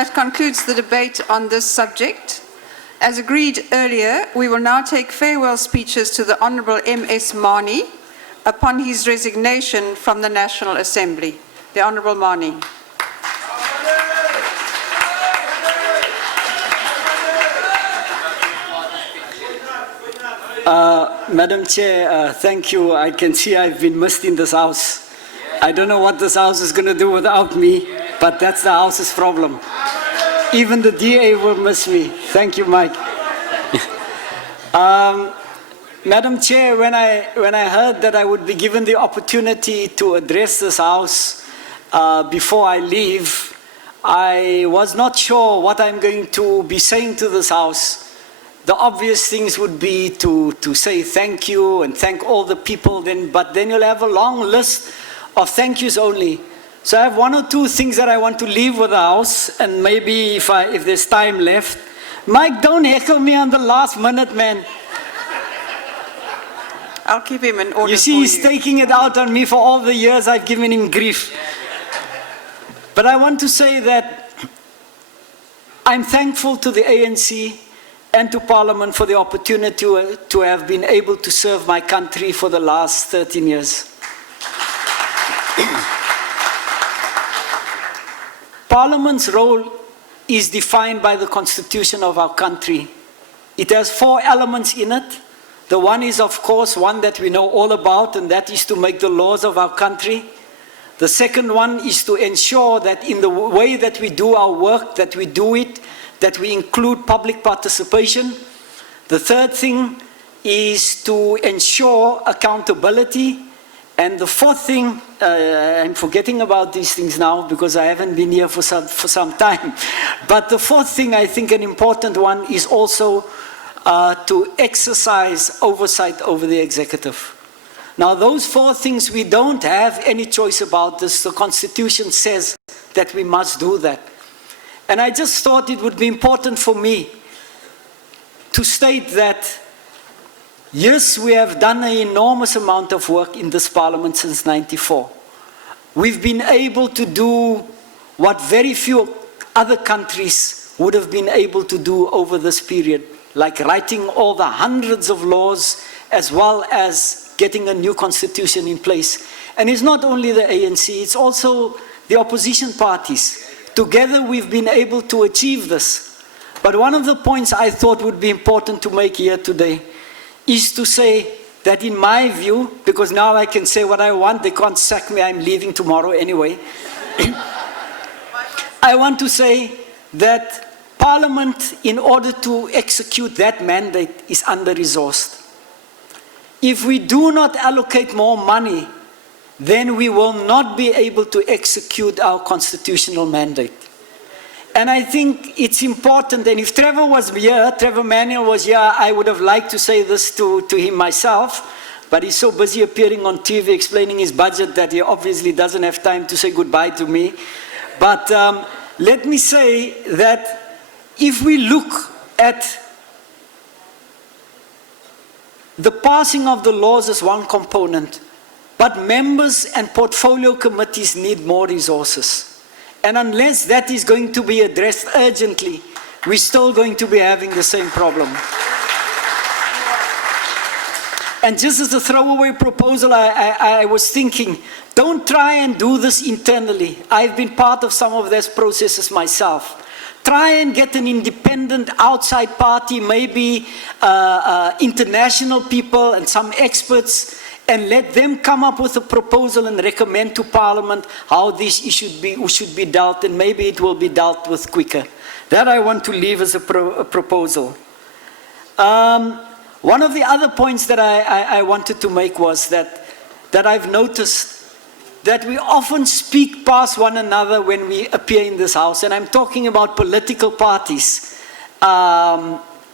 That concludes the debate on this subject. As agreed earlier, we will now take farewell speeches to the Honourable M.S. Marnie upon his resignation from the National Assembly. The Honourable Marnie. Madam Chair, thank you. I can see I've been missed in this house. I don't know what this house is going to do without me, but that's the house's problem. Even the DA will miss me. Thank you, Mike. Madam Chair, when I heard that I would be given the opportunity to address this house before I leave, I was not sure what I'm going to be saying to this house. The obvious things would be to say thank you and thank all the people, but then you'll have a long list of thank yous only. So I have one or two things that I want to leave with the house, and maybe if there's time left. Mike, don't heckle me on the last minute, man. I'll keep him in order. You see, he's taking it out on me for all the years I've given him grief. But I want to say that I'm thankful to the ANC and to Parliament for the opportunity to have been able to serve my country for the last 13 years. Parliament's role is defined by the Constitution of our country. It has 4 elements in it. The one is, of course, one that we know all about, and that is to make the laws of our country. The second one is to ensure that in the way that we do our work, that we do it, that we include public participation. The third thing is to ensure accountability. And the fourth thing, I'm forgetting about these things now because I haven't been here for some time. But the fourth thing, I think an important one, is also to exercise oversight over the executive. Now those 4 things, we don't have any choice about this. The Constitution says that we must do that. And I just thought it would be important for me to state that yes, we have done an enormous amount of work in this Parliament since '94. We've been able to do what very few other countries would have been able to do over this period, like writing all the hundreds of laws, as well as getting a new constitution in place. And it's not only the ANC, it's also the opposition parties. Together we've been able to achieve this. But one of the points I thought would be important to make here today is to say that in my view, because now I can say what I want, they can't sack me, I'm leaving tomorrow anyway. I want to say that Parliament, in order to execute that mandate, is under-resourced. If we do not allocate more money, then we will not be able to execute our constitutional mandate. And I think it's important, and if Trevor was here, Trevor Manuel was here, I would have liked to say this to him myself, but he's so busy appearing on TV explaining his budget that he obviously doesn't have time to say goodbye to me. But let me say that if we look at the passing of the laws as one component, but members and portfolio committees need more resources. And unless that is going to be addressed urgently, we're still going to be having the same problem. And just as a throwaway proposal, I was thinking, don't try and do this internally. I've been part of some of those processes myself. Try and get an independent outside party, maybe international people and some experts, and let them come up with a proposal and recommend to Parliament how this issue should be dealt, and maybe it will be dealt with quicker. That I want to leave as a proposal. One of the other points that I wanted to make was that I've noticed that we often speak past one another when we appear in this house, and I'm talking about political parties.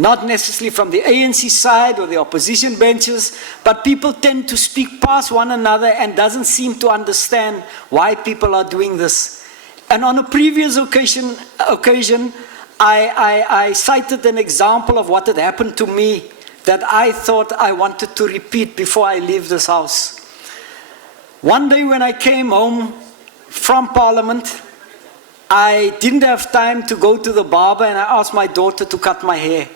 Not necessarily from the ANC side or the opposition benches, but people tend to speak past one another and doesn't seem to understand why people are doing this. And on a previous occasion, I cited an example of what had happened to me that I thought I wanted to repeat before I leave this house. One day when I came home from Parliament, I didn't have time to go to the barber, and I asked my daughter to cut my hair.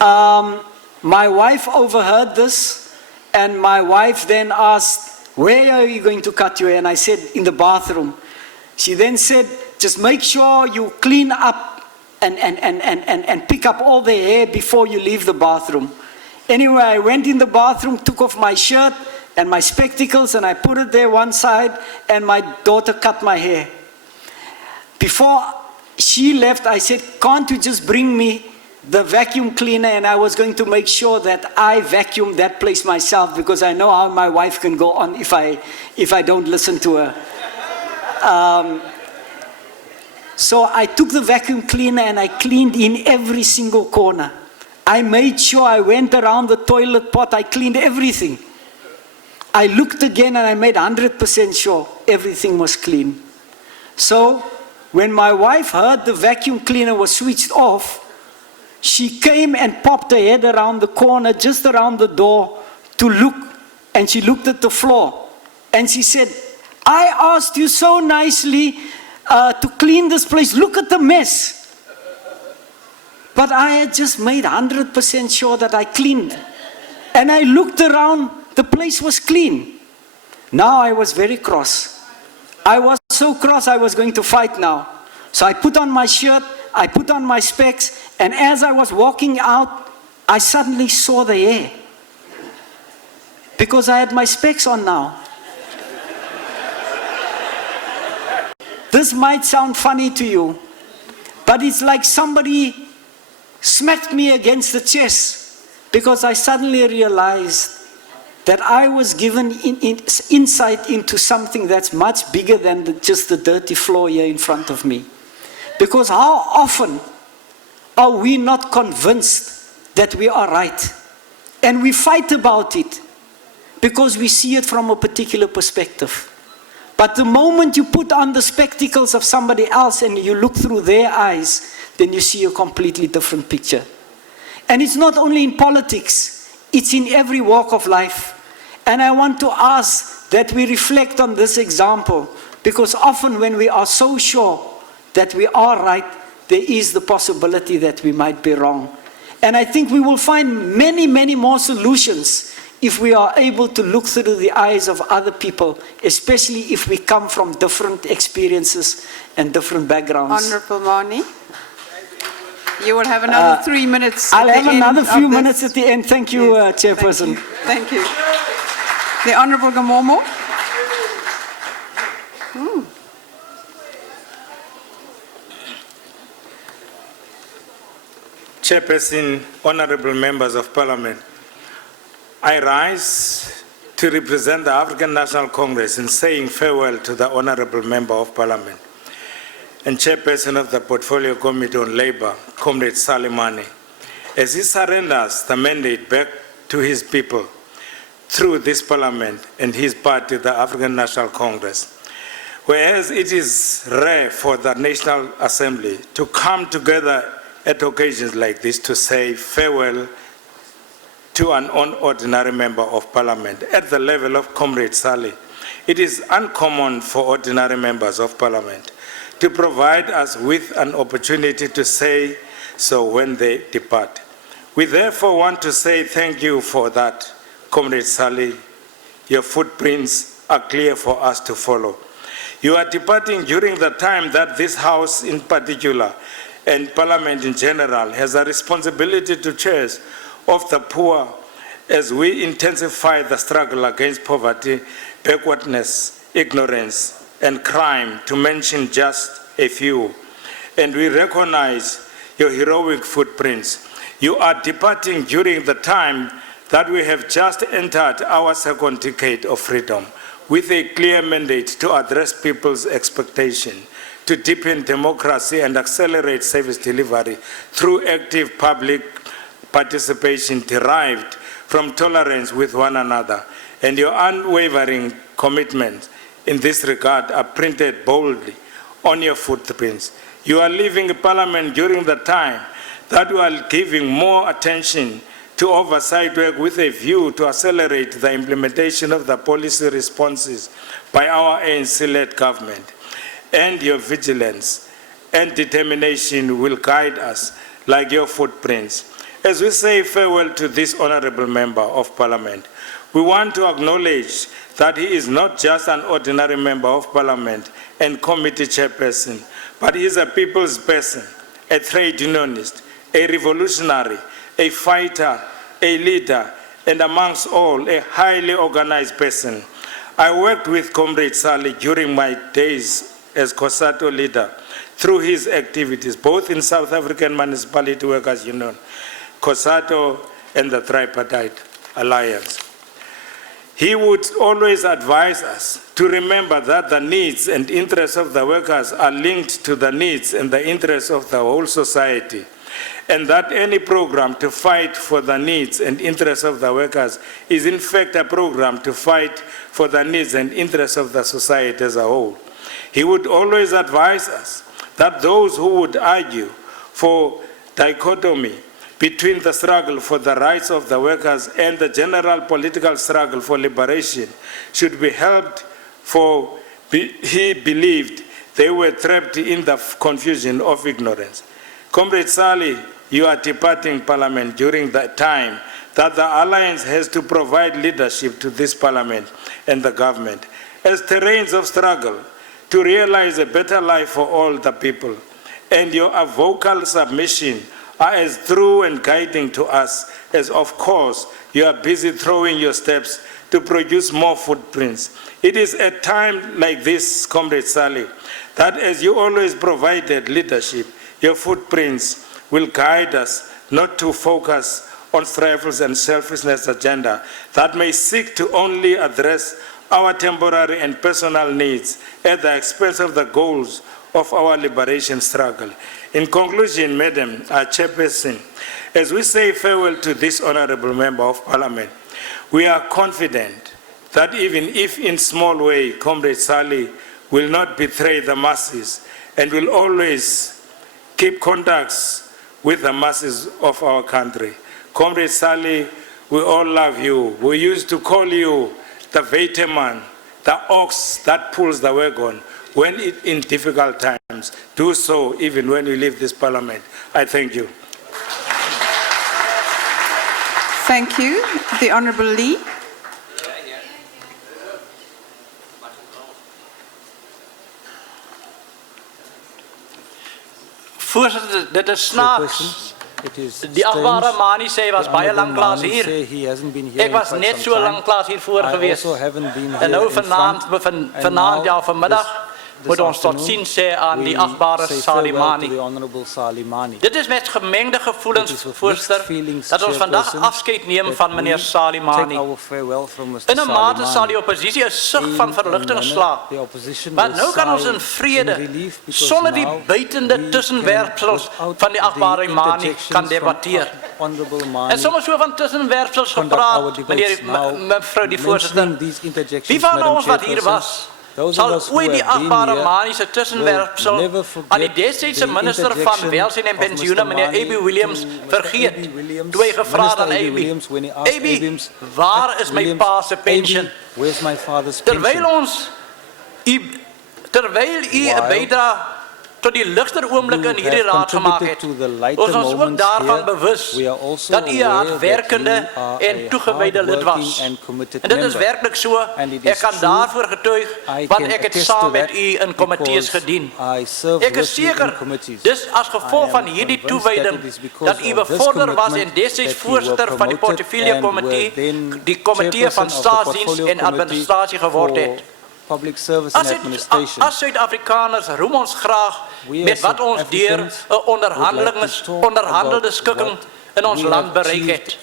My wife overheard this, and my wife then asked, "Where are you going to cut your hair?" And I said, "In the bathroom." She then said, "Just make sure you clean up and pick up all the hair before you leave the bathroom." Anyway, I went in the bathroom, took off my shirt and my spectacles, and I put it there one side, and my daughter cut my hair. Before she left, I said, "Can't you just bring me the vacuum cleaner?" And I was going to make sure that I vacuum that place myself, because I know how my wife can go on if I don't listen to her. So I took the vacuum cleaner and I cleaned in every single corner. I made sure I went around the toilet pot, I cleaned everything. I looked again and I made 100% sure everything was clean. So when my wife heard the vacuum cleaner was switched off, she came and popped her head around the corner, just around the door, to look, and she looked at the floor. And she said, "I asked you so nicely to clean this place. Look at the mess." But I had just made 100% sure that I cleaned. And I looked around, the place was clean. Now I was very cross. I was so cross I was going to fight now. So I put on my shirt, I put on my specs, and as I was walking out, I suddenly saw the hair. Because I had my specs on now. This might sound funny to you, but it's like somebody smacked me against the chest, because I suddenly realized that I was given insight into something that's much bigger than just the dirty floor here in front of me. Because how often are we not convinced that we are right? And we fight about it because we see it from a particular perspective. But the moment you put on the spectacles of somebody else and you look through their eyes, then you see a completely different picture. And it's not only in politics, it's in every walk of life. And I want to ask that we reflect on this example, because often when we are so sure that we are right, there is the possibility that we might be wrong. And I think we will find many, many more solutions if we are able to look through the eyes of other people, especially if we come from different experiences and different backgrounds. Honourable Marnie, you will have another 3 minutes. I'll have another few minutes at the end. Thank you, Yes, Chairperson. Thank you. The Honourable Gamomo. Chairperson, honourable members of Parliament, I rise to represent the African National Congress in saying farewell to the honourable member of Parliament and Chairperson of the Portfolio Committee on Labour, Comrade Salie Manie, as he surrenders the mandate back to his people through this Parliament and his party, the African National Congress. Whereas it is rare for the National Assembly to come together at occasions like this to say farewell to an ordinary member of Parliament at the level of Comrade Salie, it is uncommon for ordinary members of Parliament to provide us with an opportunity to say so when they depart. We therefore want to say thank you for that, Comrade Salie. Your footprints are clear for us to follow. You are departing during the time that this House in particular and Parliament in general has a responsibility to chairs of the poor as we intensify the struggle against poverty, backwardness, ignorance, and crime, to mention just a few. And we recognize your heroic footprints. You are departing during the time that we have just entered our second decade of freedom, with a clear mandate to address people's expectation, to deepen democracy and accelerate service delivery through active public participation derived from tolerance with one another. And your unwavering commitment in this regard are printed boldly on your footprints. You are leaving Parliament during the time that we are giving more attention to oversight work with a view to accelerate the implementation of the policy responses by our ANC-led government. and your vigilance and determination will guide us like your footprints. As we say farewell to this honorable member of parliament, we want to acknowledge that he is not just an ordinary member of parliament and committee chairperson, but he is a people's person, a trade unionist, a revolutionary, a fighter, a leader, and amongst all, a highly organized person. I worked with Comrade Salie during my days as COSATU leader through his activities, both in South African Municipality Workers Union, COSATU, and the Tripartite Alliance. He would always advise us to remember that the needs and interests of the workers are linked to the needs and the interests of the whole society, and that any program to fight for the needs and interests of the workers is in fact a program to fight for the needs and interests of the society as a whole. He would always advise us that those who would argue for dichotomy between the struggle for the rights of the workers and the general political struggle for liberation should be helped, for he believed they were trapped in the confusion of ignorance. Comrade Salie, you are departing Parliament during the time that the Alliance has to provide leadership to this Parliament and the government as terrains of struggle to realize a better life for all the people. And your vocal submission are as true and guiding to us as, of course, you are busy throwing your steps to produce more footprints. It is at time like this, Comrade Salie, that as you always provided leadership, your footprints will guide us not to focus on trifles and selfishness agenda that may seek to only address our temporary and personal needs at the expense of the goals of our liberation struggle. In conclusion, Madam Chairperson, as we say farewell to this honorable member of parliament, we are confident that even if in small way, Comrade Salie will not betray the masses and will always keep contacts with the masses of our country. Comrade Salie, we all love you. We used to call you the Veteman, the ox that pulls the wagon when in difficult times. Do so even when you leave this parliament. I thank you. Thank you. The Honourable Lee. Voorzitter, dit is snaaks. Die achtbare Marnie sê was baie lang klaas hier. Ek was net so lang klaas hier voor gewees. En nou vanaand ja vanmiddag moet ons tot ziens sê aan die achtbare Salie Manie. Dit is met gemengde gevoelens, voorzitter, dat ons vandag afskeid neem van meneer Salie Manie. In 'n mate sal die oppositie 'n sug van verligting slaak. Want nou kan ons in vrede, sonder die buitende tussenwerpsels van die achtbare Manie kan debatteer. En soms so van tussenwerpsels gepraat, mevrou die voorzitter. Wie van ons wat hier was, sal ooit die achtbare Manie se tussenwerpsel aan die destydse minister van Welsyn en Pensioene, meneer A.B. Williams, vergeet, toe hy gevra het aan A.B. A.B., waar is my pa se pensioen? Terwyl u 'n bydrae tot die ligter oomblikke in hierdie raad gemaak het, ons ook daarvan bewus dat u 'n hardwerkende en toegewyde lid was. En dit is werklik so, ek kan daarvoor getuig, want ek het saam met u in komitees gedien. Ek is seker, dis as gevolg van hierdie toewyding, dat u bevorder was en destyds voorsitter van die portefeulje komitee, die komitee van staatsdiens en administrasie geword het. As Suid-Afrikaners roem ons graag met wat ons deur 'n onderhandelde skikking in ons land bereik het.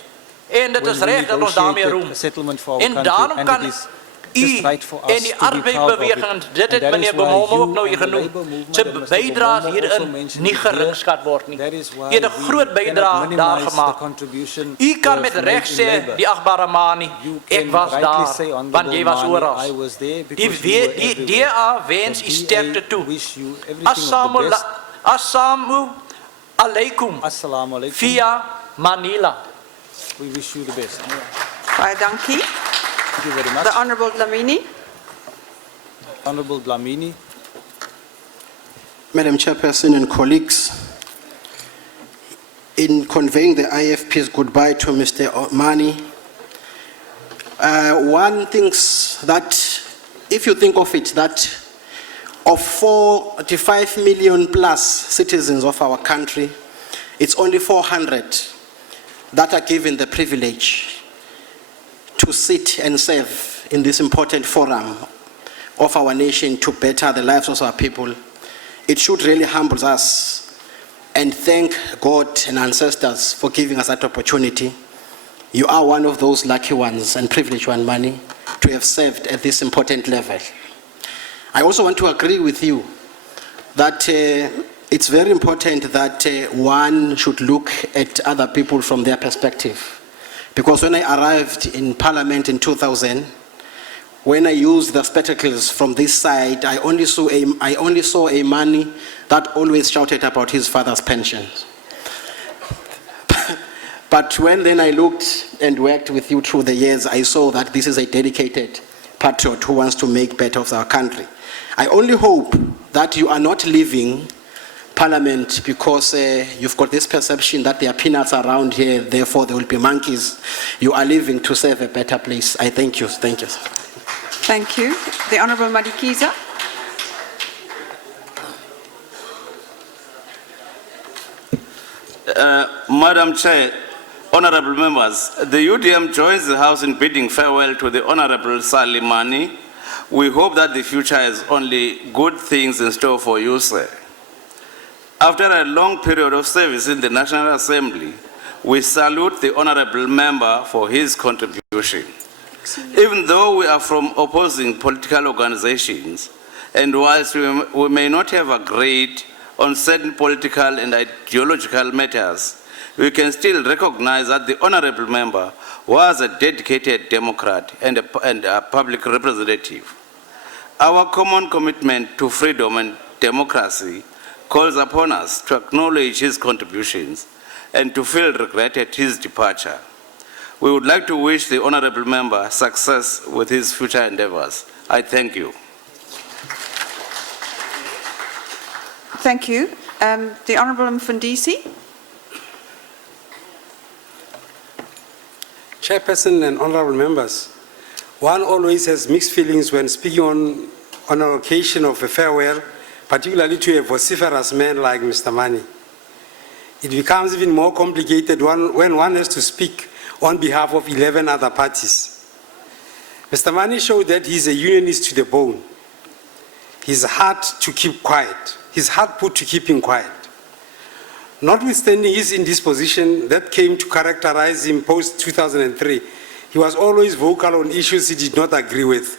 En dit is reg dat ons daarmee roem. En daarom kan u en die arbeidsbeweging, dit het meneer Bomomo ook nou hier genoem, sy bydraes hierin nie geringskat word nie. U het 'n groot bydrae daar gemaak. U kan met reg sê, die achtbare Manie, ek was daar, want jy was oral. Die DA wens u sterkte toe. Assalamu alaikum via Manila. We wish you the best. Baie dankie. Thank you very much. The Honourable Dlamini. Honourable Dlamini. Madam Chairperson and colleagues, in conveying the IFP's goodbye to Mr. Manie, one thinks that, if you think of it, that of 45 million plus citizens of our country, it's only 400 that are given the privilege to sit and serve in this important forum of our nation to better the lives of our people. It should really humble us and thank God and ancestors for giving us that opportunity. You are one of those lucky ones and privileged one, Manie, to have served at this important level. I also want to agree with you that it's very important that one should look at other people from their perspective. Because when I arrived in Parliament in 2000, when I used the spectacles from this side, I only saw a Manie that always shouted about his father's pensions. But when then I looked and worked with you through the years, I saw that this is a dedicated patriot who wants to make better of our country. I only hope that you are not leaving Parliament because you've got this perception that there are peanuts around here, therefore there will be monkeys. You are leaving to serve a better place. I thank you. Thank you. Thank you. The Honourable Madikiza. Madam Chair, honourable members, the UDM joins the House in bidding farewell to the Honourable Salie Manie. We hope that the future has only good things in store for you, sir. After a long period of service in the National Assembly, we salute the honourable member for his contribution. Even though we are from opposing political organizations, and whilst we may not have agreed on certain political and ideological matters, we can still recognize that the honourable member was a dedicated Democrat and a public representative. Our common commitment to freedom and democracy calls upon us to acknowledge his contributions and to feel regret at his departure. We would like to wish the honourable member success with his future endeavours. I thank you. Thank you. The Honourable Mfundisi. Chairperson and honourable members, one always has mixed feelings when speaking on an occasion of a farewell, particularly to a vociferous man like Mr. Manie. It becomes even more complicated when one has to speak on behalf of 11 other parties. Mr. Manie showed that he's a unionist to the bone. His heart to keep quiet. His heart put to keep him quiet. Notwithstanding his indisposition that came to characterize him post-2003, he was always vocal on issues he did not agree with.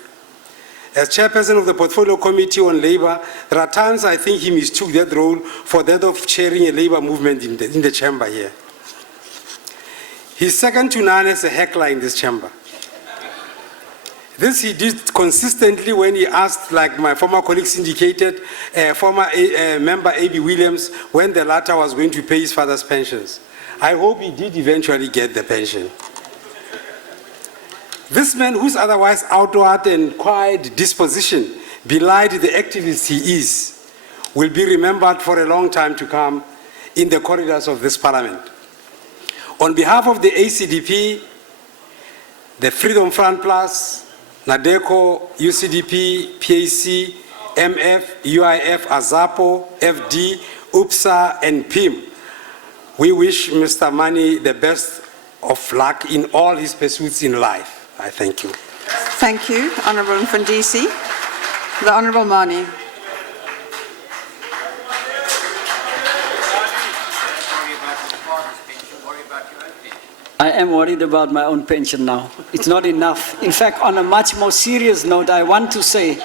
As chairperson of the Portfolio Committee on Labour, there are times I think he mistook that role for that of chairing a labour movement in the chamber here. He's second to none as a heckler in this chamber. This he did consistently when he asked, like my former colleagues indicated, former member A.B. Williams, when the latter was going to pay his father's pensions. I hope he did eventually get the pension. This man, whose otherwise outward and quiet disposition belied the activist he is, will be remembered for a long time to come in the corridors of this parliament. On behalf of the ACDP, the Freedom Front Plus, NADECO, UCDP, PAC, MF, UIF, AZAPO, FD, UPSA, and PIM, we wish Mr. Manie the best of luck in all his pursuits in life. I thank you. Thank you, Honourable Mfundisi. The Honourable Marnie. I am worried about my own pension now. It's not enough. In fact, on a much more serious note, I want to say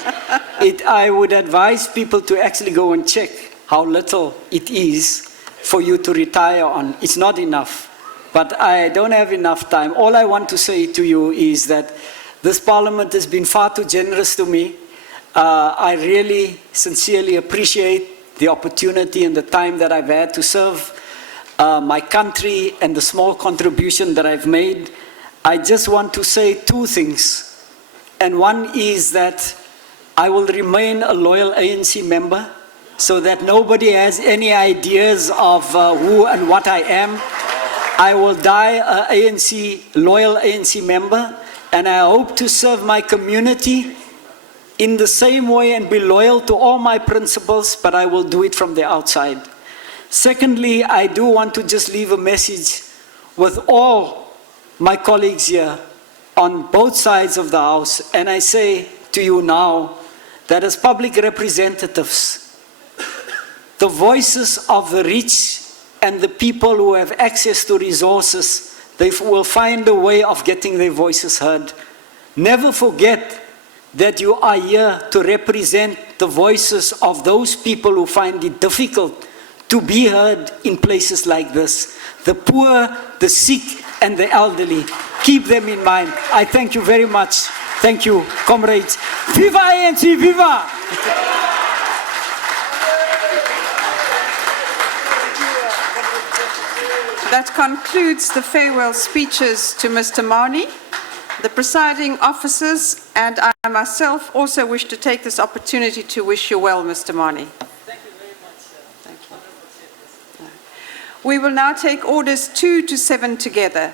I would advise people to actually go and check how little it is for you to retire on. It's not enough. But I don't have enough time. All I want to say to you is that this parliament has been far too generous to me. I really sincerely appreciate the opportunity and the time that I've had to serve my country and the small contribution that I've made. I just want to say two things. And one is that I will remain a loyal ANC member so that nobody has any ideas of who and what I am. I will die a loyal ANC member, and I hope to serve my community in the same way and be loyal to all my principles, but I will do it from the outside. Secondly, I do want to just leave a message with all my colleagues here on both sides of the House, and I say to you now that as public representatives, the voices of the rich and the people who have access to resources, they will find a way of getting their voices heard. Never forget that you are here to represent the voices of those people who find it difficult to be heard in places like this. The poor, the sick, and the elderly. Keep them in mind. I thank you very much. Thank you, comrades. Viva ANC, viva! That concludes the farewell speeches to Mr. Marnie. The presiding officers and I myself also wish to take this opportunity to wish you well, Mr. Marnie. Thank you very much, sir. Thank you. We will now take orders 2 to 7 together.